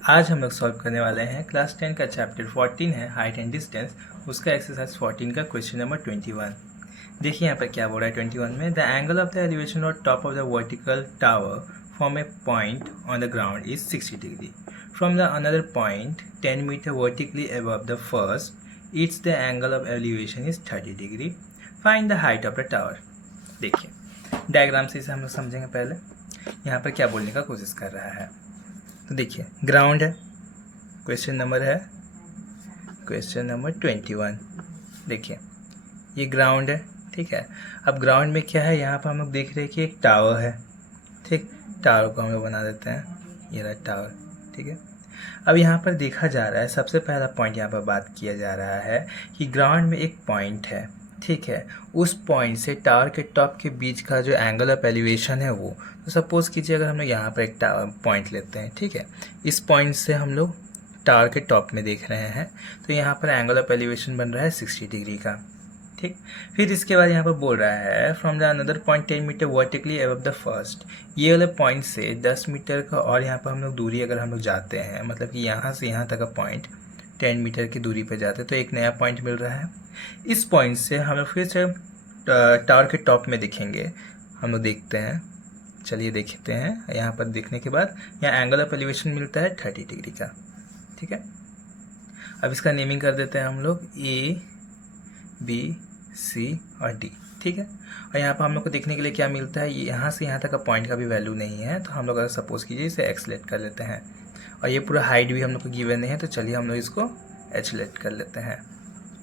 आज हम लोग सॉल्व करने वाले हैं क्लास 10 का चैप्टर 14 है हाइट एंड डिस्टेंस, उसका एक्सरसाइज 14 का क्वेश्चन नंबर 21। देखिए यहाँ पर क्या बोल रहा है 21 में, the angle of the elevation और top of the vertical tower from a point on the ground is 60 degree from the another point 10 metre vertically above the first it's the angle of elevation is 30 degree, find the height of the tower. देखिए diagram से इसे हम लोग समझेंगे। पहले यहाँ पर क्या बोलने का कोशिश कर रहा है, तो देखिए ग्राउंड है, क्वेश्चन नंबर 21। देखिए ये ग्राउंड है, ठीक है। अब ग्राउंड में क्या है, यहाँ पर हम लोग देख रहे हैं कि एक टावर है, ठीक। टावर को हम लोग बना देते हैं, ये रहा टावर, ठीक है। अब यहाँ पर देखा जा रहा है, सबसे पहला पॉइंट यहाँ पर बात किया जा रहा है कि ग्राउंड में एक पॉइंट है, ठीक है। उस पॉइंट से टावर के टॉप के बीच का जो एंगल ऑफ एलिवेशन है वो, तो सपोज कीजिए अगर हम लोग यहाँ पर एक टावर पॉइंट लेते हैं, ठीक है। इस पॉइंट से हम लोग टावर के टॉप में देख रहे हैं, तो यहाँ पर एंगल ऑफ एलिवेशन बन रहा है 60 डिग्री का, ठीक। फिर इसके बाद यहाँ पर बोल रहा है from the another point 10 metre vertically above the first, ये वाले पॉइंट से 10 मीटर का और यहाँ पर हम लोग दूरी अगर हम लोग जाते हैं, मतलब कि यहाँ से यहाँ तक का पॉइंट 10 मीटर की दूरी पर जाते हैं, तो एक नया पॉइंट मिल रहा है। इस पॉइंट से हम लोग फिर से टावर के टॉप में दिखेंगे, हम लोग देखते हैं, चलिए देखते हैं। यहाँ पर देखने के बाद यहाँ एंगल ऑफ एलिवेशन मिलता है 30 डिग्री का, ठीक है। अब इसका नेमिंग कर देते हैं हम लोग ए बी सी और डी, ठीक है। और यहाँ पर हम लोग को देखने के लिए क्या मिलता है, ये यहाँ से यहाँ तक का पॉइंट का भी वैल्यू नहीं है, तो हम लोग अगर सपोज कीजिए इसे एक्स लेट कर लेते हैं, और ये पूरा हाइट भी हम लोग को गिवन नहीं है, तो चलिए हम लोग इसको एच लेट कर लेते हैं,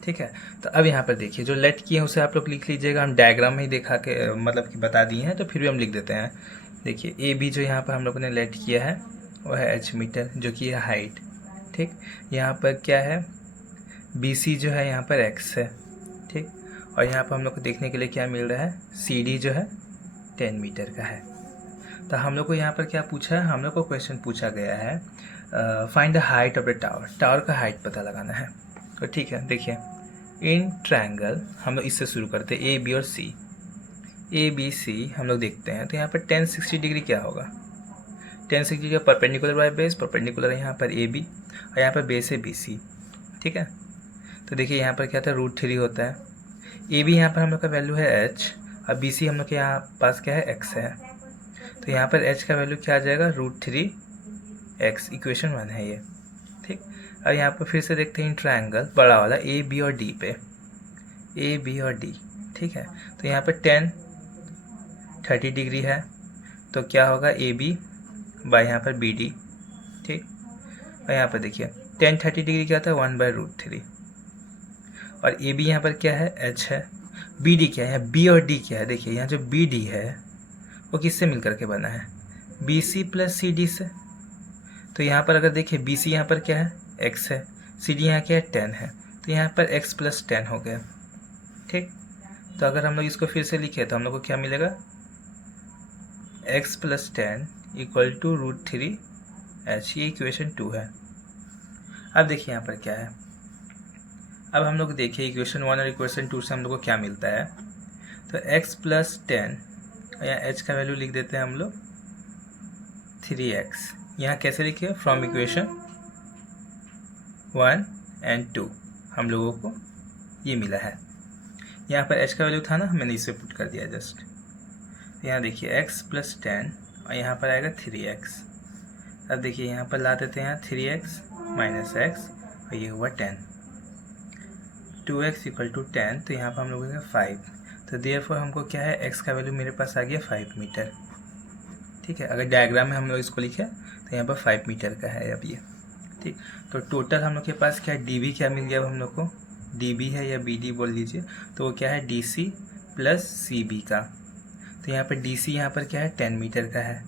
ठीक है। तो अब यहाँ पर देखिए जो लेट किए हैं उसे आप लोग लिख लीजिएगा, हम डायग्राम में ही दिखा के मतलब कि बता दिए हैं, तो फिर भी हम लिख देते हैं। देखिए ए बी जो यहाँ पर हम लोगों ने लेट किया है वो है एच मीटर, जो कि है हाइट, ठीक। यहाँ पर क्या है, बी सी जो है यहाँ पर एक्स है, ठीक। और यहाँ पर हम लोग को देखने के लिए क्या मिल रहा है, सी डी जो है 10 मीटर का है। तो हम लोग को यहाँ पर क्या पूछा है, हम लोग को क्वेश्चन पूछा गया है find the height of the tower, tower का हाइट पता लगाना है। तो ठीक है, देखिए इन ट्रायंगल हम लोग इससे शुरू करते हैं, ए बी और सी, ए बी सी हम लोग देखते हैं। तो यहाँ पर 1060 डिग्री क्या होगा, 1060 degree perpendicular by base, perpendicular है यहाँ पर ए बी और यहाँ पर बेस है बी सी, ठीक है। तो देखिए यहाँ पर क्या था, √3 होता है। ए बी यहाँ पर हम लोग का वैल्यू है एच, और बी सी हम लोग के यहाँ पास क्या है, एक्स है। तो यहाँ पर एच का वैल्यू क्या आ जाएगा, √3x, इक्वेशन 1 है ये, ठीक। अब यहाँ पर फिर से देखते हैं ट्रायंगल बड़ा वाला ए बी और डी पे, ए बी और डी, ठीक है। तो यहाँ पर 30 डिग्री है, तो क्या होगा ए बी बाय यहाँ पर बी डी, ठीक। और यहाँ पर देखिए 30 डिग्री क्या होता है, 1/√3, और ए बी यहाँ पर क्या है, एच है। बी डी क्या है, बी और डी क्या है, देखिए यहाँ जो बी डी है वो किससे मिलकर के बना है, B C plus C D से। तो यहाँ पर अगर देखिए बी सी यहाँ पर क्या है, एक्स है, सी डी यहाँ क्या है, 10 है, तो यहाँ पर एक्स प्लस 10 हो गया, ठीक। तो अगर हम लोग इसको फिर से लिखे तो हम लोग को क्या मिलेगा, x plus 10 equal to √3h, ये इक्वेशन 2 है। अब देखिए यहाँ पर क्या है, अब हम लोग देखिए इक्वेशन 1 और इक्वेशन 2 से हम लोग को क्या मिलता है। तो x प्लस 10, यहाँ h का वैल्यू लिख देते हैं हम लोग 3x, यहाँ कैसे लिखे, फ्रॉम इक्वेशन 1 एंड 2 हम लोगों को ये मिला है। यहाँ पर h का वैल्यू था ना, मैंने इसे पुट कर दिया जस्ट। यहाँ देखिए x प्लस 10 और यहाँ पर आएगा 3x। अब देखिए यहाँ पर ला देते हैं 3x माइनस x, और ये हुआ 10, 2x इक्वल टू 10, तो यहाँ पर हम लोग 5। तो देयरफॉर हमको क्या है, x का वैल्यू मेरे पास आ गया 5 मीटर, ठीक है। अगर डायग्राम में हम लोग इसको लिखे तो यहाँ पर 5 मीटर का है अब ये, ठीक। तो टोटल हम लोग के पास क्या है, डी बी क्या मिल गया, अब हम लोग को डी बी है या बी डी बोल लीजिए, तो वो क्या है D C plus C B का। तो यहाँ पर डी सी यहाँ पर क्या है 10 मीटर का है,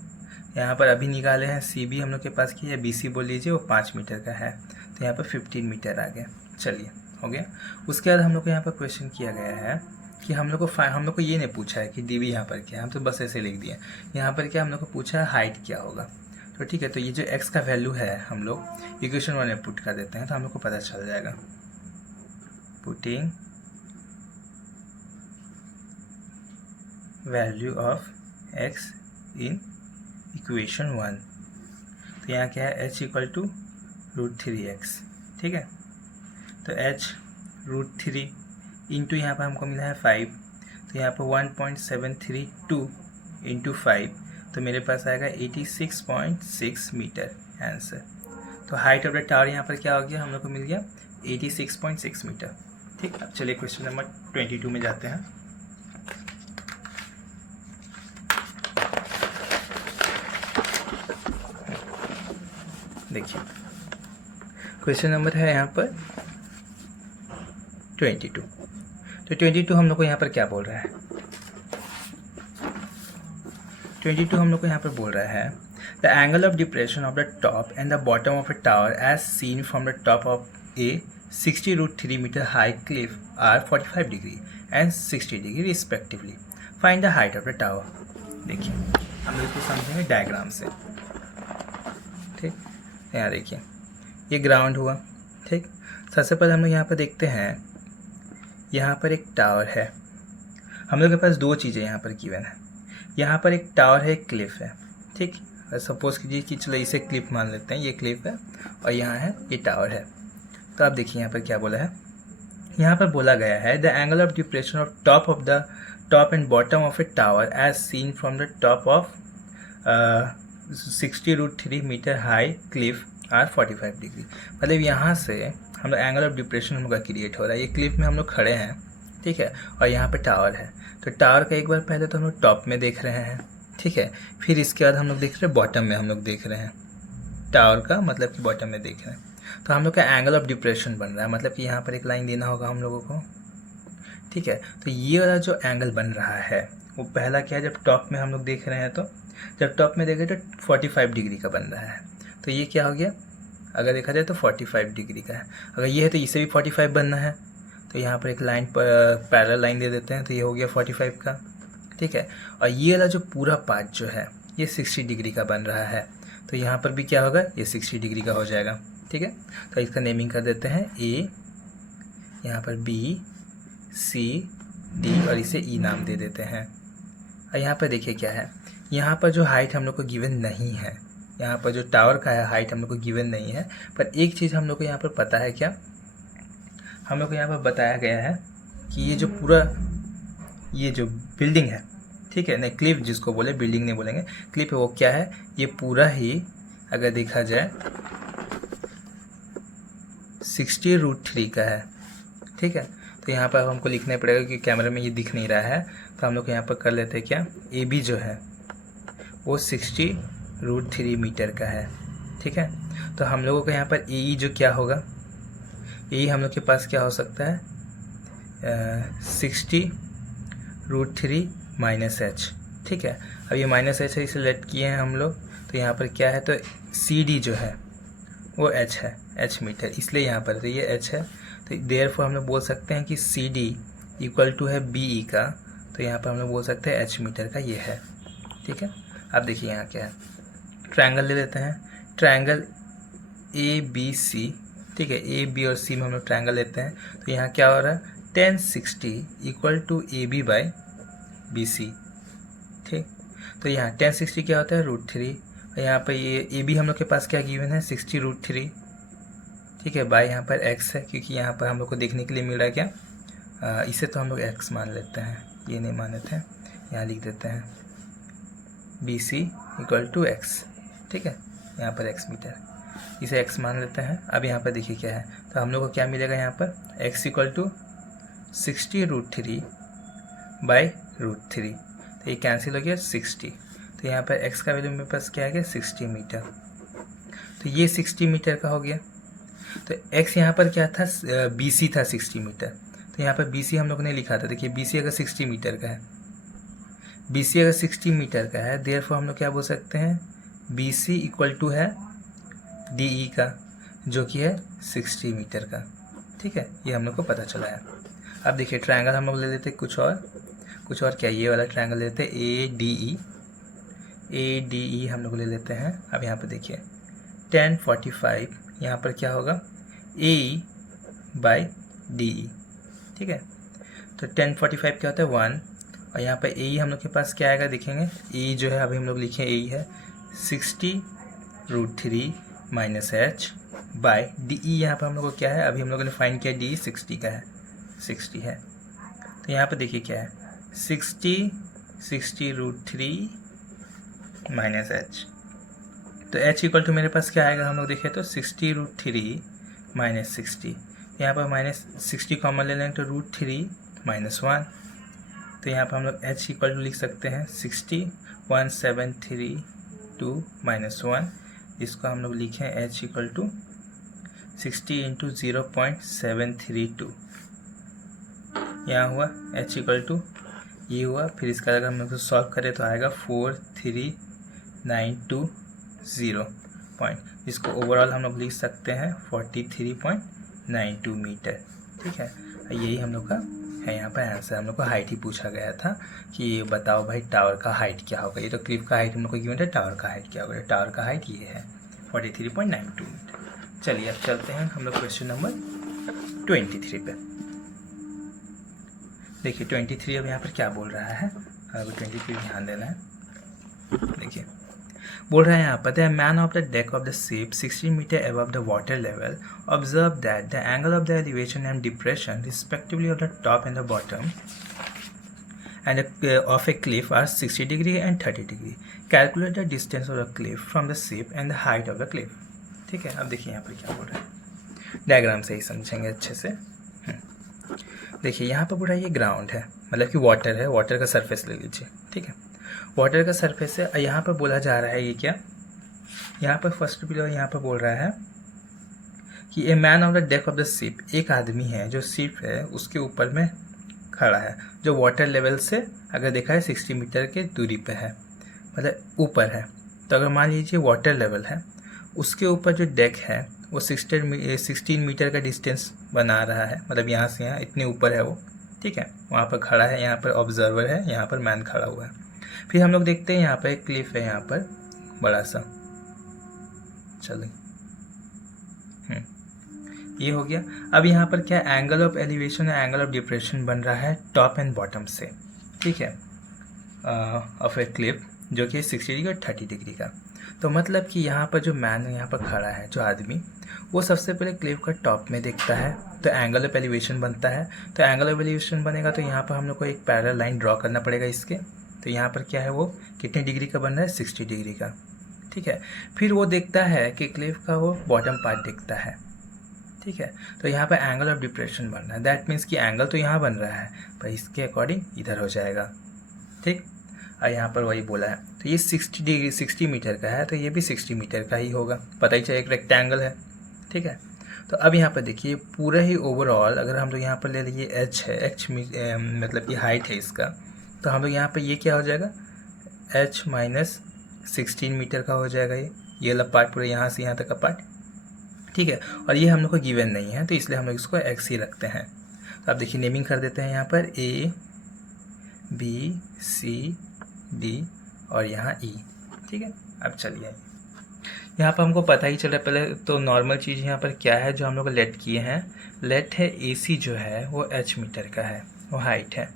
यहाँ पर अभी निकाले हैं सी बी हम लोग के पास की, या बी सी बोल लीजिए, वो 5 मीटर का है, तो यहाँ पर 15 मीटर आ गया। चलिए हो गया। उसके बाद हम लोग को यहाँ पर क्वेश्चन किया गया है कि हम लोग को ये नहीं पूछा है कि डी बी यहाँ पर क्या है, हम तो बस ऐसे लिख दिए। यहाँ पर क्या हम लोग को पूछा है हाइट क्या होगा, तो ठीक है। तो ये जो एक्स का वैल्यू है हम लोग इक्वेशन 1 में पुट कर देते हैं, तो हम लोग को पता चल जाएगा। Putting value of x in equation 1, तो तो यहाँ क्या है, h इक्वल टू √3x, ठीक है। तो h √3 इंटू यहाँ पर हमको मिला है 5, तो यहाँ पर 1.732 इंटू 5, तो मेरे पास आएगा 86.6 मीटर आंसर। तो हाइट ऑफ द टावर यहाँ पर क्या हो गया, हम लोग को मिल गया 86.6 मीटर। ठीक, अब चलिए क्वेश्चन नंबर 22 में जाते हैं। देखिए क्वेश्चन नंबर है यहाँ पर 22। तो 22 हम लोग को यहाँ पर क्या बोल रहा है, 22 हम लोग को यहाँ पर बोल रहा है the angle of depression of the top and the bottom of a tower as seen from the top of a 60√3 metre high cliff are 45 degree and 60 degree respectively. Find the height of the tower. देखिए हम लोग इसको समझेंगे diagram से। ठीक, यहाँ देखिए ये ग्राउंड हुआ। ठीक, सबसे पहले हम लोग यहाँ पर देखते हैं, यहाँ पर एक टावर है। हम लोग के पास दो चीज़ें यहाँ पर गिवन है, यहाँ पर एक टावर है, एक क्लिफ है। ठीक, सपोज कीजिए कि चलो इसे क्लिफ मान लेते हैं, ये क्लिफ है और यहाँ है ये टावर है। तो आप देखिए यहाँ पर क्या बोला है, यहाँ पर बोला गया है the angle of depression of top and bottom of a tower as seen from the top of 60√3 metre high cliff are 45 degree. मतलब यहाँ से हम लोग एंगल ऑफ डिप्रेशन हम लोग का क्रिएट हो रहा है। ये क्लिफ में हम लोग खड़े हैं, ठीक है, और यहाँ पे टावर है। तो टावर का एक बार पहले तो हम लोग टॉप में देख रहे हैं, ठीक है, फिर इसके बाद हम लोग देख रहे हैं बॉटम में, हम लोग देख रहे हैं टावर का मतलब कि बॉटम में देख रहे हैं। तो हम लोग का एंगल ऑफ डिप्रेशन बन रहा है, मतलब कि यहाँ पर एक लाइन देना होगा हम लोगों को, ठीक है। तो ये वाला जो एंगल बन रहा है वो पहला क्या है, जब टॉप में हम लोग देख रहे हैं, तो जब टॉप में देखें तो 45 डिग्री का बन रहा है। तो ये क्या हो गया, अगर देखा जाए तो 45 डिग्री का है। अगर ये है तो इसे भी 45 बनना है, तो यहाँ पर एक लाइन पैरेलल लाइन दे देते हैं, तो ये हो गया 45 का, ठीक है। और ये वाला जो पूरा पार्ट जो है ये 60 डिग्री का बन रहा है, तो यहाँ पर भी क्या होगा, ये 60 डिग्री का हो जाएगा, ठीक है। तो इसका नेमिंग कर देते हैं ए, यहाँ पर बी सी डी और इसे ई नाम दे देते हैं। और यहाँ पर देखिए क्या है, यहाँ पर जो हाइट हम लोग को गिवन नहीं है, यहाँ पर जो टावर का है हाइट हम लोग को गिवन नहीं है, पर एक चीज़ हम लोग को यहाँ पर पता है, क्या हम लोग को यहाँ पर बताया गया है कि ये जो पूरा ये जो बिल्डिंग है, ठीक है, नहीं क्लिफ जिसको बोले, बिल्डिंग नहीं बोलेंगे, क्लिफ है, वो क्या है, ये पूरा ही अगर देखा जाए 60√3 का है, ठीक है। तो यहाँ पर हमको लिखना पड़ेगा कि कैमरे में ये दिख नहीं रहा है, तो हम लोग यहाँ पर कर लेते हैं क्या, ए बी जो है वो 60√3 मीटर का है, ठीक है। तो हम लोगों को यहाँ पर ए ई जो क्या होगा, ए हम लोग के पास क्या हो सकता है 60√3 माइनस एच, ठीक है। अब ये माइनस एच है, इसे लेट किए हैं हम लोग, तो यहाँ पर क्या है, तो सी डी जो है वो एच है, एच मीटर, इसलिए यहाँ पर तो ये एच है। तो देयरफॉर हम लोग बोल सकते हैं कि सी डी इक्वल टू है बी ई का, तो यहाँ पर हम लोग बोल सकते हैं एच मीटर का ये है, ठीक है। अब देखिए यहाँ क्या है, ट्रायंगल ले लेते हैं, ट्रायंगल ए बी सी, ठीक है, ए बी और सी में हम लोग ट्रायंगल लेते हैं। तो यहाँ क्या हो रहा है, 1060 equal to A B by B C, ठीक। तो यहाँ 1060 क्या होता है, √3, और यहाँ पर ये ए बी हम लोग के पास क्या गिवन है 60√3, ठीक है, बाई यहाँ पर x है, क्योंकि यहाँ पर हम लोग को देखने के लिए मिल रहा है क्या, इसे तो हम लोग x मान लेते हैं, ये नहीं मान लेते हैं, यहाँ लिख देते हैं B C equal to X, ठीक है, यहाँ पर x मीटर, इसे x मान लेते हैं। अब यहाँ पर देखिए क्या है, तो हम लोग को क्या मिलेगा, यहाँ पर x इक्वल टू 60√3 बाई √3, तो ये कैंसिल हो गया 60। तो यहाँ पर x का वैल्यू मेरे पास क्या है, 60 मीटर, तो ये 60 मीटर का हो गया। तो x यहाँ पर क्या था, BC था 60 मीटर, तो यहाँ पर BC हम लोग ने लिखा था। देखिए BC अगर 60 मीटर का है, BC अगर 60 मीटर का है, देयरफॉर हम लोग क्या बोल सकते हैं, BC इक्वल टू है DE का, जो कि है 60 मीटर का, ठीक है, ये हम लोग को पता चला है। अब देखिए ट्रायंगल हम लोग ले लेते कुछ और क्या, ये वाला ट्रायंगल लेते हैं ADE हम लोग ले लेते हैं। अब यहाँ पर देखिए 1045, यहाँ पर क्या होगा, AE बाई DE, ठीक है। तो 1045 क्या होता है 1, और यहाँ पर AE हम लोग के पास क्या आएगा, देखेंगे AE जो है अभी हम लोग लिखे AE है 60 √3 minus H by D E. यहाँ पर हम लोग को क्या है, अभी हम लोगों ने फाइंड किया डी 60 का है, 60 है। तो यहाँ पर देखिए क्या है, 60 √3 माइनस एच। तो एच इक्वल टू मेरे पास क्या आएगा, हम लोग देखें तो 60 √3 माइनस 60। यहाँ पर माइनस 60 कॉमन ले लें तो √3 माइनस 1। तो यहाँ पर हम लोग एच इक्वल टू लिख सकते हैं 60 1732 माइनस 1। इसको हम लोग लिखें एच इक्वल टू 60 इंटू 0.732। यहाँ हुआ एच इक्वल टू ये हुआ। फिर इसका अगर हम लोग सॉल्व करें तो आएगा 43920 पॉइंट। इसको ओवरऑल हम लोग लिख सकते हैं 43.92 मीटर। ठीक है, यही हम लोग का है यहाँ पर आंसर। हम लोग को हाइट ही पूछा गया था कि ये बताओ भाई टावर का हाइट क्या होगा। ये तो क्लिफ का हाइट हम लोग को गिवन है, टावर का हाइट क्या होगा। टावर का हाइट ये है 43.92 मीटर। चलिए अब चलते हैं हम लोग क्वेश्चन नंबर 23 पे। देखिए 23 अब यहाँ पर क्या बोल रहा है, अब 23 ध्यान देना है। देखिए बोल रहा है यहाँ पर, the man of the deck of the ship 16 metre above the water level observe that the angle of the elevation and depression respectively of the top and the bottom and of a cliff are 60 degree and 30 degree. Calculate the distance of the cliff from the ship and the height of the cliff. ठीक है, अब देखिए यहाँ पर क्या बोल रहा है, डायग्राम से ही समझेंगे अच्छे से। देखिए यहाँ पर पूरा ये ग्राउंड है, मतलब कि वाटर है, वाटर का सरफेस ले लीजिए। ठीक है, वाटर का सरफेस है। यहाँ पर बोला जा रहा है ये क्या, यहाँ पर फर्स्ट पिलर यहाँ पर बोल रहा है कि a man of the deck of the ship, एक आदमी है जो शिप है उसके ऊपर में खड़ा है, जो वाटर लेवल से अगर देखा है 60 मीटर के दूरी पे है, मतलब ऊपर है। तो अगर मान लीजिए वाटर लेवल है, उसके ऊपर जो डेक है वो 16 मीटर का डिस्टेंस बना रहा है, मतलब यहाँ से यहाँ इतने ऊपर है वो। ठीक है, वहाँ पर खड़ा है, यहाँ पर ऑब्जर्वर है, यहाँ पर मैन खड़ा हुआ है। फिर हम लोग देखते हैं यहाँ पर एक क्लिफ है, यहाँ पर बड़ा सा। चलिए ये हो गया। अब यहाँ पर क्या एंगल ऑफ एलिवेशन है, एंगल ऑफ डिप्रेशन बन रहा है टॉप एंड बॉटम से। ठीक है, ऑफ ए क्लिफ जो कि 60 डिग्री और 30 डिग्री का। तो मतलब कि यहाँ पर जो मैन यहाँ पर खड़ा है, जो आदमी, वो सबसे पहले क्लिफ का टॉप में देखता है तो एंगल ऑफ एलिवेशन बनता है। तो एंगल ऑफ एलिवेशन बनेगा तो यहाँ पर हम लोग को एक पैरेलल लाइन ड्रॉ करना पड़ेगा इसके। तो यहाँ पर क्या है, वो कितने डिग्री का बन रहा है, 60 डिग्री का। ठीक है, फिर वो देखता है कि क्लिफ का वो बॉटम पार्ट दिखता है। ठीक है, तो यहाँ पर एंगल ऑफ डिप्रेशन बन रहा है, दैट मीन्स कि एंगल तो यहाँ बन रहा है पर इसके अकॉर्डिंग इधर हो जाएगा। ठीक, और यहाँ पर वही बोला है। तो ये 60 मीटर का है, तो ये भी 60 मीटर का ही होगा, पता ही चाहिए एक रेक्टेंगल है। ठीक है, तो अब यहाँ पर देखिए पूरा ही ओवरऑल अगर हम लोग यहाँ पर ले लीजिए एच है, एच मतलब कि हाइट है इसका, तो हम लोग यहाँ पर ये क्या हो जाएगा, एच माइनस 16 मीटर का हो जाएगा। ये वाला पार्ट पूरा यहाँ से यहाँ तक का पार्ट। ठीक है, और ये हम लोग को गिवन नहीं है तो इसलिए हम लोग इसको एक्स ही रखते हैं। तो आप देखिए नेमिंग कर देते हैं यहाँ पर ए बी सी डी और यहाँ ई। ठीक है, अब चलिए यहाँ पर हमको पता ही चल रहा है। पहले तो नॉर्मल चीज़ यहाँ पर क्या है जो हम लोग लेट किए हैं, लेट है ए सी जो है वो एच मीटर का है, वो हाइट है।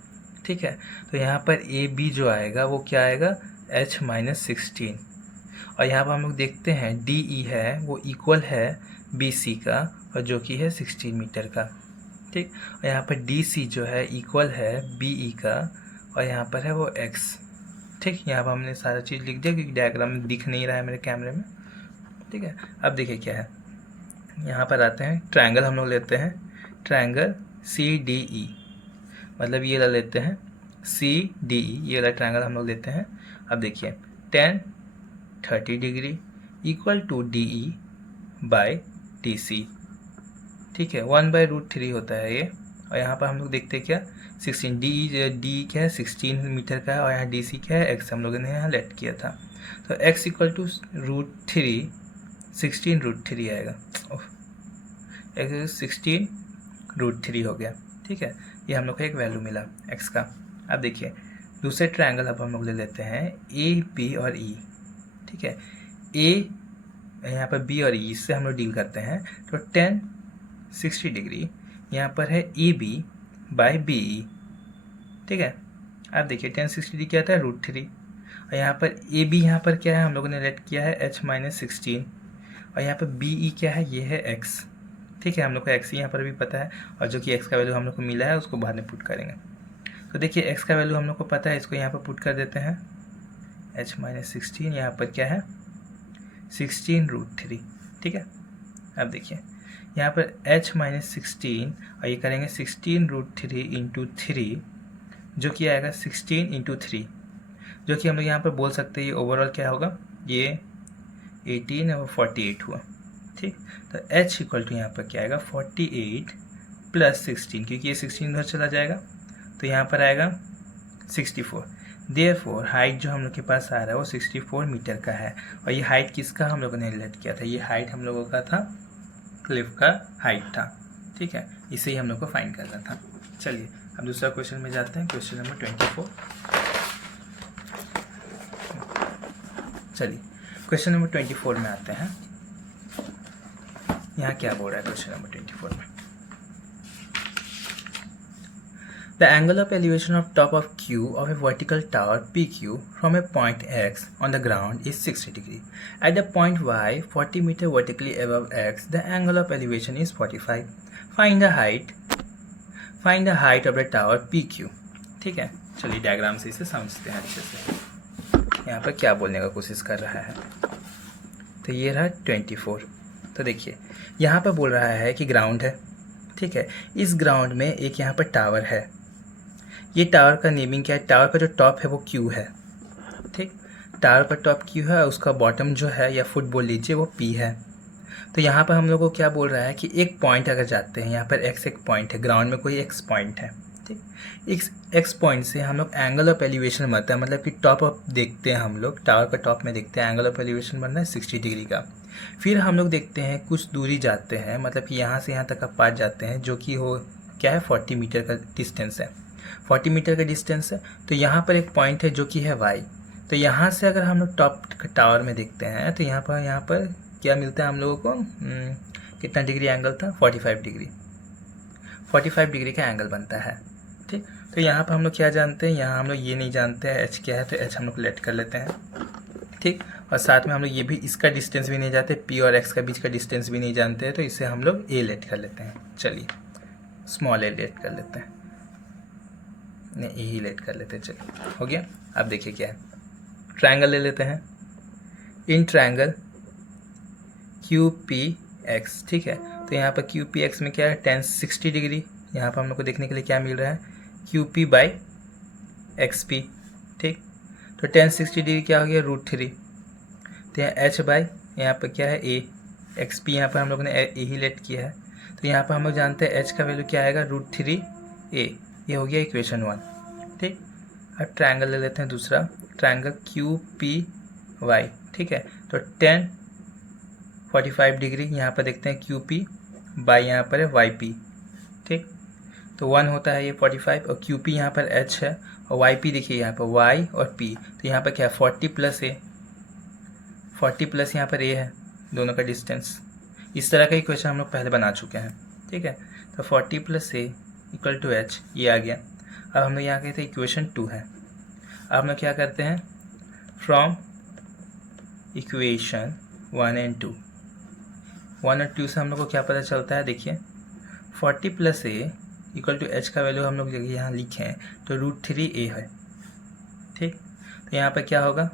ठीक है, तो यहाँ पर ए बी जो आएगा वो क्या आएगा, एच माइनस 16। और यहाँ पर हम लोग देखते हैं डी ई है वो इक्वल है बी सी का, और जो कि है 16 मीटर का। ठीक, और यहाँ पर डी सी जो है इक्वल है बी ई का, और यहाँ पर है वो एक्स। ठीक, यहाँ पर हमने सारा चीज़ लिख दिया क्योंकि डायग्राम में दिख नहीं रहा है मेरे कैमरे में। ठीक है, अब देखिए क्या है, यहाँ पर आते हैं ट्रायंगल हम लोग लेते हैं, ट्रायंगल सी डी ई, मतलब ये लेते हैं सी डी ई, ये वाला ट्रायंगल हम लोग लेते हैं। अब देखिए 10 30 degree equal to D E by D C. ठीक है, 1/√3 होता है ये। और यहाँ पर हम लोग देखते हैं क्या, 16 डी क्या है 16 मीटर का है, और यहाँ डी सी क्या है एक्स, हम लोगों ने यहाँ लेट किया था। तो एक्स इक्वल टू √3, 16√3 आएगा। एक्स 16√3 हो गया। ठीक है, ये हम लोग को एक वैल्यू मिला एक्स का। अब देखिए दूसरे ट्रायंगल अब हम लोग ले लेते हैं ए बी और ई। ठीक है, ए यहाँ पर बी और ई, इससे हम लोग डील करते हैं। तो 10 60 डिग्री यहाँ पर है A B by B E. ठीक है, अब देखिए 10 60 डिग्री क्या आता है, √3, और और यहाँ पर ए बी यहाँ पर क्या है, हम लोगों ने लेट किया है h-16, और यहाँ पर बी ई क्या है, ये है x। ठीक है, हम लोग को x यहाँ पर भी पता है, और जो कि x का वैल्यू हम लोग को मिला है उसको बाद में पुट करेंगे। तो देखिए x का वैल्यू हम लोग को पता है, इसको यहाँ पर पुट कर देते हैं। h-16 यहाँ पर क्या है, 16√3। ठीक है, अब देखिए यहाँ पर h-16 और ये करेंगे 16√3 इंटू 3, जो कि आएगा 16 इंटू 3, जो कि हम लोग यहाँ पर बोल सकते हैं ये ओवरऑल क्या होगा, ये 18 और 48 हुआ। ठीक, तो h इक्वल टू यहाँ पर क्या आएगा, 48 प्लस 16, क्योंकि ये 16 इधर चला जाएगा तो यहाँ पर आएगा 64। देयरफॉर हाइट जो हम लोग के पास आ रहा है वो 64 मीटर का है। और ये हाइट किसका हम लोगों ने रिलेट किया था, ये हाइट हम लोगों का था, क्लिफ का हाइट था। ठीक है, इसे ही हम लोग को फाइंड करना था। चलिए अब दूसरा क्वेश्चन में जाते हैं, क्वेश्चन नंबर 24। चलिए क्वेश्चन नंबर 24 में आते हैं। यहाँ क्या बोल रहा है क्वेश्चन नंबर 24 में, The angle of elevation of top of Q of a vertical tower PQ from a point X on the ground is 60 degree. At the point Y, 40 meter vertically above X, the angle of elevation is 45. Find the height of the tower PQ. ठीक है, चलिए diagram से इसे समझते हैं अच्छे से। यहाँ पर क्या बोलने का कोशिश कर रहा है, तो ये रहा 24। तो देखिए यहाँ पर बोल रहा है कि ग्राउंड है। ठीक है, इस ग्राउंड में एक यहाँ पर टावर है। ये टावर का नेमिंग क्या है, टावर का जो टॉप है वो Q है। ठीक, टावर का टॉप Q है, उसका बॉटम जो है या फुट बोल लीजिए वो P है। तो यहाँ पर हम लोग को क्या बोल रहा है कि एक पॉइंट अगर जाते हैं, यहाँ पर x एक पॉइंट है, ग्राउंड में कोई x पॉइंट है। ठीक, इस x पॉइंट से हम लोग एंगल ऑफ एलिवेशन बनता है, मतलब कि टॉप ऑफ देखते हैं हम लोग, टावर का टॉप में देखते हैं, एंगल ऑफ एलिवेशन बनना है 60 डिग्री का। फिर हम लोग देखते हैं कुछ दूरी जाते हैं, मतलब कि यहाँ से यहाँ तक का पार्ट जाते हैं, जो कि हो क्या है 40 मीटर का डिस्टेंस है। 40 मीटर का डिस्टेंस है, तो यहाँ पर एक पॉइंट है जो कि है y। तो यहाँ से अगर हम लोग टॉप टावर में देखते हैं तो यहाँ पर क्या मिलता है हम लोगों को, कितना डिग्री एंगल था, 45 डिग्री। 45 डिग्री का एंगल बनता है। ठीक, तो यहाँ पर हम लोग क्या जानते हैं, यहाँ हम लोग ये नहीं जानते हैं h क्या है, तो h हम लोग लेट कर लेते हैं। ठीक, और साथ में हम लोग ये भी इसका डिस्टेंस भी नहीं जानते, p और x का बीच का डिस्टेंस भी नहीं जानते हैं, तो इसे हम लोग a लेट कर लेते हैं। चलिए स्मॉल a लेट कर लेते हैं, नहीं ए ही लेट कर लेते हैं। चलिए हो गया। अब देखिए क्या है, ट्रायंगल ले लेते हैं। इन ट्रायंगल QPX, ठीक है, तो यहाँ पर QPX में क्या है, tan 60 डिग्री। यहाँ पर हम लोग को देखने के लिए क्या मिल रहा है, QP/XP। ठीक, तो tan 60 डिग्री क्या हो गया, √3। तो यहाँ h बाई यहाँ पर क्या है a, XP यहाँ पर हम लोग ने a ही लेट किया है, तो यहाँ पर हम लोग जानते हैं h का वैल्यू क्या आएगा, √3a। ये हो गया इक्वेशन 1। ठीक, अब ट्रायंगल ले लेते हैं दूसरा, ट्रायंगल QPY। ठीक है, तो tan 45 डिग्री, यहाँ पर देखते हैं QP बाई यहाँ पर है YP। ठीक, तो 1 होता है ये 45, और QP यहाँ पर H है, और YP देखिए यहाँ पर Y और P, तो यहाँ पर क्या है 40 प्लस A, 40 प्लस यहाँ पर A है, दोनों का डिस्टेंस। इस तरह का इक्वेशन हम लोग पहले बना चुके हैं। ठीक है, तो 40 plus A equal to H, ये आ गया। अब हम लोग यहाँ कहते हैं इक्वेशन 2 है। अब हम लोग क्या करते हैं, फ्रॉम इक्वेशन 1 एंड 2, 1 और 2 से हम लोग को क्या पता चलता है, देखिए 40 plus A equal to H का वैल्यू हम लोग यहाँ लिखे हैं तो √3a है। ठीक, तो यहाँ पर क्या होगा,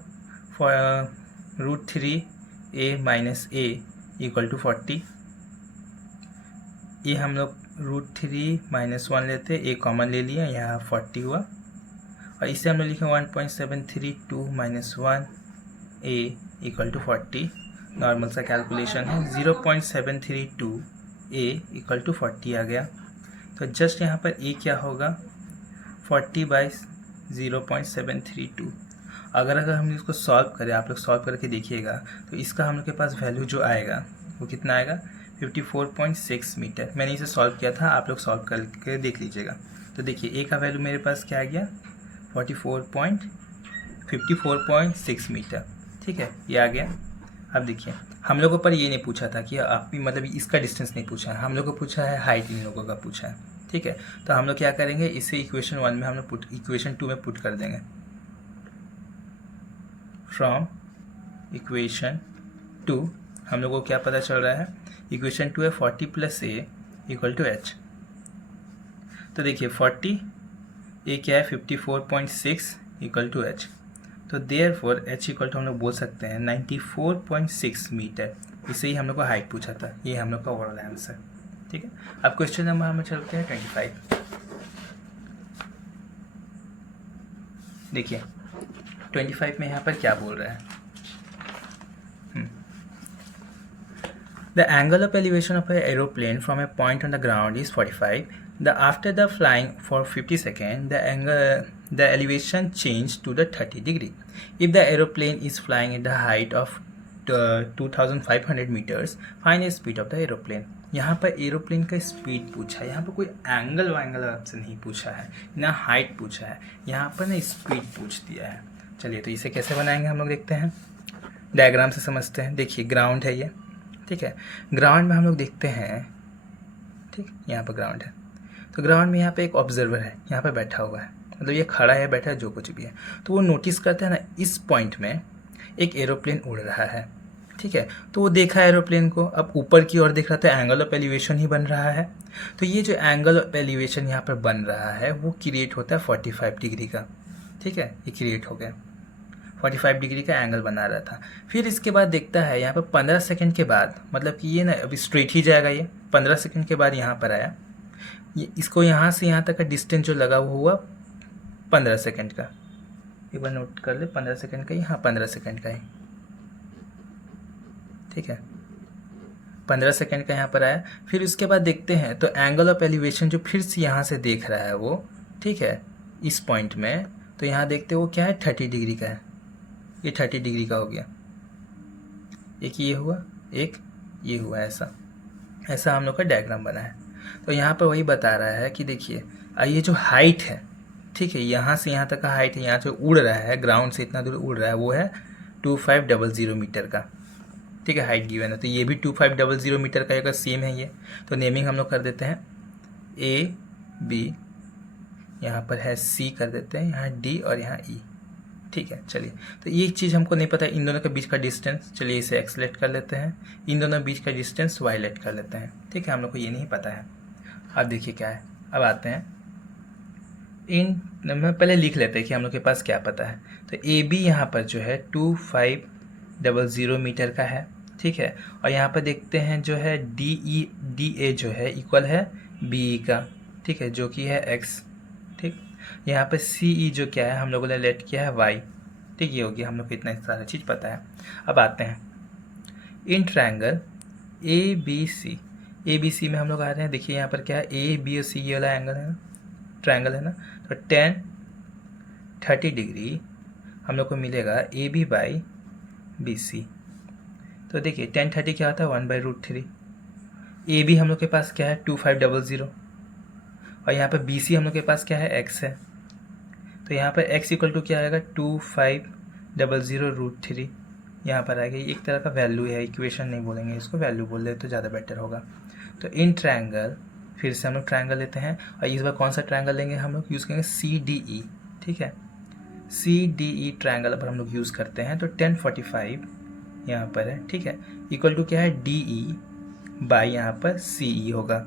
√3a minus a equal to 40। ये हम लोग √3 माइनस 1 लेते, a कॉमन ले लिया, यहाँ 40 हुआ, और इसे हम लोग लिखे 1.732 minus 1a equal to 40। Normal सा कैलकुलेशन है, 0.732a इक्वल टू 40 आ गया। तो जस्ट यहाँ पर a क्या होगा, 40/0.732। अगर हम इसको सॉल्व करें, आप लोग सॉल्व करके देखिएगा, तो इसका हम लोग के पास वैल्यू जो आएगा वो कितना आएगा, 54.6 मीटर। मैंने इसे सॉल्व किया था, आप लोग सॉल्व करके देख लीजिएगा। तो देखिए a का वैल्यू मेरे पास क्या आ गया, 54.6 मीटर। ठीक है, ये आ गया। अब देखिए हम लोगों पर ये नहीं पूछा था कि आप भी, मतलब इसका डिस्टेंस नहीं पूछा है, हम लोग को पूछा है हाइट, इन लोगों का पूछा है। ठीक है, तो हम लोग क्या करेंगे, इसे इक्वेशन 1 में हम लोग इक्वेशन 2 में पुट कर देंगे। फ्रॉम इक्वेशन 2 हम लोग को क्या पता चल रहा है, इक्वेशन 2 है 40 + a = h। तो देखिए 40 a क्या है 54.6 = h। तो देयरफॉर h = हम लोग बोल सकते हैं 94.6 मीटर। इससे ही हम लोग को हाइट पूछा था, ये हम लोग का ओवरऑल आंसर। ठीक है, अब क्वेश्चन नंबर हम चलते हैं 25। देखिए 25 में यहाँ पर क्या बोल रहा है, the angle of elevation of A aeroplane from a point on the ground is 45। After the flying for 50 seconds, the elevation changed to the 30 degree. If the aeroplane is flying at the height of 2500 meters, find the speed of the aeroplane. यहाँ पर aeroplane का speed पूछा है, यहाँ पर कोई angle वैंगल आपसे नहीं पूछा है, ना हाइट पूछा है, यहाँ पर ना स्पीड पूछ दिया है। चलिए तो इसे कैसे बनाएंगे हम लोग देखते हैं, डायग्राम से समझते हैं। देखिए ग्राउंड है ये, ठीक है, ग्राउंड में हम लोग देखते हैं, ठीक, यहाँ पर ग्राउंड है। तो ग्राउंड में यहाँ पे एक ऑब्जर्वर है, यहाँ पे बैठा हुआ है, मतलब ये खड़ा है बैठा है जो कुछ भी है। तो वो नोटिस करता है ना इस पॉइंट में एक एरोप्लेन उड़ रहा है, ठीक है। तो वो देखा एरोप्लेन को, अब ऊपर की ओर देख रहा था, एंगल ऑफ एलिवेशन ही बन रहा है। तो ये जो एंगल ऑफ एलिवेशन यहाँ पर बन रहा है वो क्रिएट होता है 45 डिग्री का, ठीक है, ये क्रिएट हो गया 45 डिग्री का एंगल बना रहा था। फिर इसके बाद देखता है यहाँ पर 15 सेकेंड के बाद, मतलब कि ये ना अभी स्ट्रेट ही जाएगा, ये 15 सेकेंड के बाद यहाँ पर आया, ये इसको यहाँ से यहाँ तक का डिस्टेंस जो लगा हुआ 15 सेकेंड का, एक बार नोट कर ले, 15 सेकेंड का ही, हाँ 15 सेकेंड का ही, ठीक है, 15 सेकेंड का यहाँ पर आया। फिर उसके बाद देखते हैं तो एंगल ऑफ एलिवेशन जो फिर से यहाँ से देख रहा है वो, ठीक है, इस पॉइंट में, तो यहाँ देखते हैं वो क्या है 30 डिग्री का है, ये 30 डिग्री का हो गया। एक ये हुआ, एक ये हुआ, ऐसा ऐसा हम लोग का डायग्राम बना है। तो यहाँ पर वही बता रहा है कि देखिए ये जो हाइट है, ठीक है, यहाँ से यहाँ तक का हाइट है, यहाँ से उड़ रहा है, ग्राउंड से इतना दूर उड़ रहा है, वो है 2500 मीटर का, ठीक है, हाइट गिवन है। तो ये भी 2500 मीटर का अगर सेम है ये, तो नेमिंग हम लोग कर देते हैं ए बी, यहाँ पर है सी कर देते हैं, यहाँ डी और यहाँ ई, ठीक है। चलिए तो ये चीज़ हमको नहीं पता इन दोनों के बीच का डिस्टेंस, चलिए इसे एक्स लेट कर लेते हैं, इन दोनों बीच का डिस्टेंस वाई लेट कर लेते हैं, ठीक है, हम लोग को ये नहीं पता है। अब देखिए क्या है, अब आते हैं इन, मैं पहले लिख लेते हैं कि हम लोग के पास क्या पता है। तो ए बी यहाँ पर जो है 2500 मीटर का है, ठीक है, और यहाँ पर देखते हैं जो है डी ए जो है इक्वल है बी ई का, ठीक है, जो कि है एक्स, ठीक। यहाँ पर सी ई जो क्या है हम लोगों ने लेट किया है वाई, ठीक, ये होगी, हम लोग को इतना सारा चीज़ पता है। अब आते हैं in triangle A B C में हम लोग आ रहे हैं। देखिए यहाँ पर क्या है, ए बी और सी ये वाला एंगल है ना, ट्रायंगल है ना, तो 30 डिग्री हम लोग को मिलेगा A B by B C. तो देखिए 10 30 क्या होता है 1/√3। ए बी हम लोग के पास क्या है 2500, और यहाँ पर बी सी हम लोग के पास क्या है एक्स है, तो यहाँ पर x = क्या आएगा 2500√3, यहाँ पर आएगा, एक तरह का वैल्यू है, इक्वेशन नहीं बोलेंगे इसको, वैल्यू बोल दे तो ज़्यादा बेटर होगा। तो इन ट्रायंगल, फिर से हम लोग ट्रायंगल लेते हैं, और इस बार कौन सा ट्रायंगल लेंगे, हम लोग यूज़ करेंगे CDE, ठीक है, CDE ट्रायंगल पर हम लोग यूज़ करते हैं। तो 1045 यहाँ पर है, ठीक है, इक्वल टू क्या है DE बाई यहाँ पर CE होगा,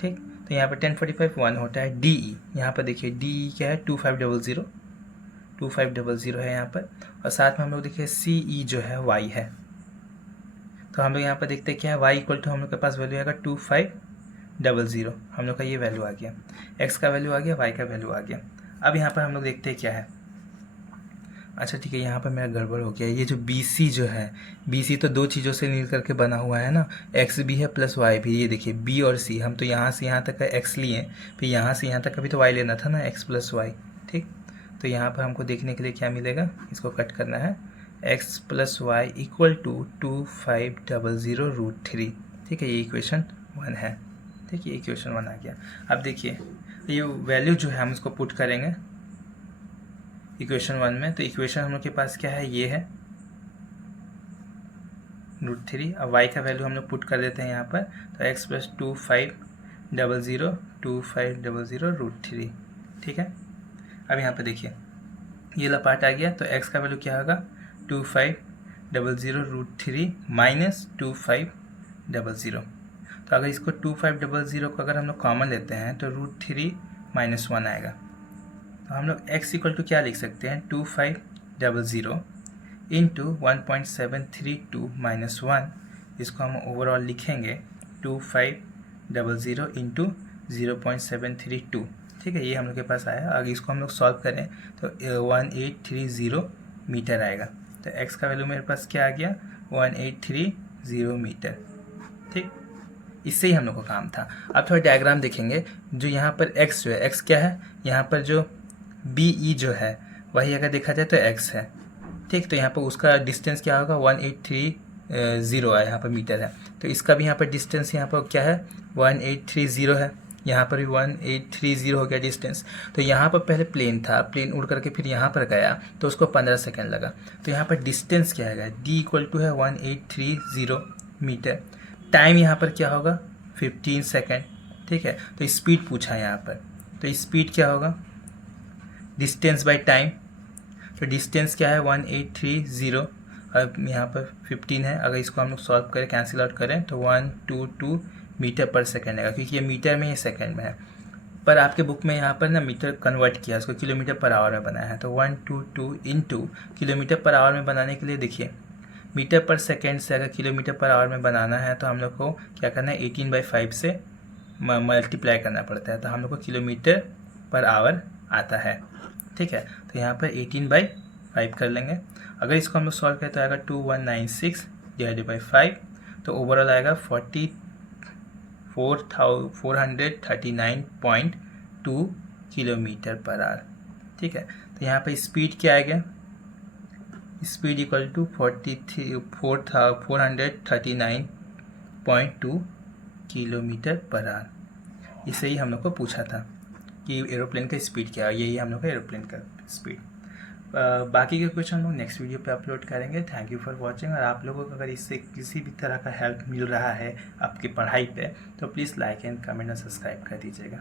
ठीक। तो यहाँ पर 1045 1 होता है, DE यहाँ पर देखिए DE क्या है 2500 है यहाँ पर, और साथ में हम लोग देखिए CE जो है Y है। तो हम लोग यहाँ पर देखते हैं क्या है, Y = हम लोग के पास वैल्यू आएगा 2500, हम लोग का ये वैल्यू आ गया, X का वैल्यू आ गया, Y का वैल्यू आ गया। अब यहाँ पर हम लोग देखते हैं क्या है, अच्छा ठीक है, यहाँ पर मेरा गड़बड़ हो गया, ये जो BC जो है, BC तो दो चीज़ों से मिल करके बना हुआ है ना, एक्स भी है प्लस वाई भी। ये देखिए B और C, हम तो यहाँ से यहाँ तक का एक्स लिए, फिर यहाँ से यहाँ तक का भी तो वाई लेना था ना, एक्स प्लस वाई, ठीक। तो यहाँ पर हमको देखने के लिए क्या मिलेगा, इसको कट करना है, x plus Y equal to 2500√3, ठीक है, ये इक्वेशन 1 है, ठीक है, इक्वेशन 1 आ गया। अब देखिए ये वैल्यू जो है हम इसको पुट करेंगे इक्वेशन 1 में, तो इक्वेशन हम लोग के पास क्या है, ये है √3। अब y का वैल्यू हम लोग पुट कर देते हैं यहाँ पर, तो x + 2500√3, ठीक है। अब यहाँ पर देखिए ये वाला पार्ट आ गया, तो x का वैल्यू क्या होगा 2500√3 माइनस 2500। तो अगर इसको 2500 को अगर हम लोग कॉमन लेते हैं तो √3 - 1 आएगा। तो हम लोग x इक्वल टू क्या लिख सकते हैं, 2500 इंटू 1.732 - 1, इसको हम ओवरऑल लिखेंगे 2500 इंटू 0.732। ठीक है, ये हम लोग के पास आया। अगर इसको हम लोग सॉल्व करें तो 1830 मीटर आएगा। तो x का वैल्यू मेरे पास क्या आ गया, 1830 मीटर। ठीक, इससे ही हम लोग को काम था। अब थोड़ा डायग्राम देखेंगे। जो यहाँ पर x जो है, x क्या है, यहाँ पर जो BE जो है वही अगर देखा जाए तो x है। ठीक, तो यहाँ पर उसका डिस्टेंस क्या होगा, 1830 है, यहाँ पर मीटर है। तो इसका भी यहाँ पर डिस्टेंस यहाँ पर क्या है, 1830 है। यहाँ पर भी 1830 हो गया डिस्टेंस। तो यहाँ पर पहले प्लेन था, प्लेन उड़ करके फिर यहाँ पर गया तो उसको 15 सेकेंड लगा। तो यहाँ पर डिस्टेंस क्या है, d इक्वल टू है 1830 मीटर। टाइम यहाँ पर क्या होगा, 15 सेकेंड। ठीक है, तो स्पीड पूछा है यहाँ पर, तो स्पीड क्या होगा, डिस्टेंस बाय टाइम। तो डिस्टेंस क्या है, 1830। अब यहाँ पर 15 है, अगर इसको हम लोग सॉल्व करें, कैंसिल आउट करें तो 122 मीटर पर सेकेंड आएगा, क्योंकि ये मीटर में, ये सेकेंड में है। पर आपके बुक में यहाँ पर ना मीटर कन्वर्ट किया, इसको किलोमीटर पर आवर में बनाया है। तो 122 इंटू किलोमीटर पर आवर में बनाने के लिए देखिए, मीटर पर सेकेंड से अगर किलोमीटर पर आवर में बनाना है तो हम लोग को क्या करना है, 18/5 से मल्टीप्लाई करना पड़ता है। तो हम लोग को किलोमीटर पर आवर आता है। ठीक है, तो यहाँ पर 18/5 कर लेंगे। अगर इसको हम लोग सॉल्व करें तो आएगा 2196 डिवाइडेड बाई 5। तो ओवरऑल आएगा 439.2 किलोमीटर पर आवर। ठीक है, तो यहाँ पर स्पीड क्या आएगा, speed equal to 439.2 kilometre per hour. इसे ही हम लोग को पूछा था कि एरोप्लेन का स्पीड क्या है, यही हम लोग का एरोप्लेन का स्पीड। बाकी के क्वेश्चन हम लोग नेक्स्ट वीडियो पे अपलोड करेंगे। Thank you for watching. और आप लोगों को अगर इससे किसी भी तरह का हेल्प मिल रहा है आपकी पढ़ाई पे तो प्लीज़ लाइक एंड कमेंट और सब्सक्राइब कर दीजिएगा।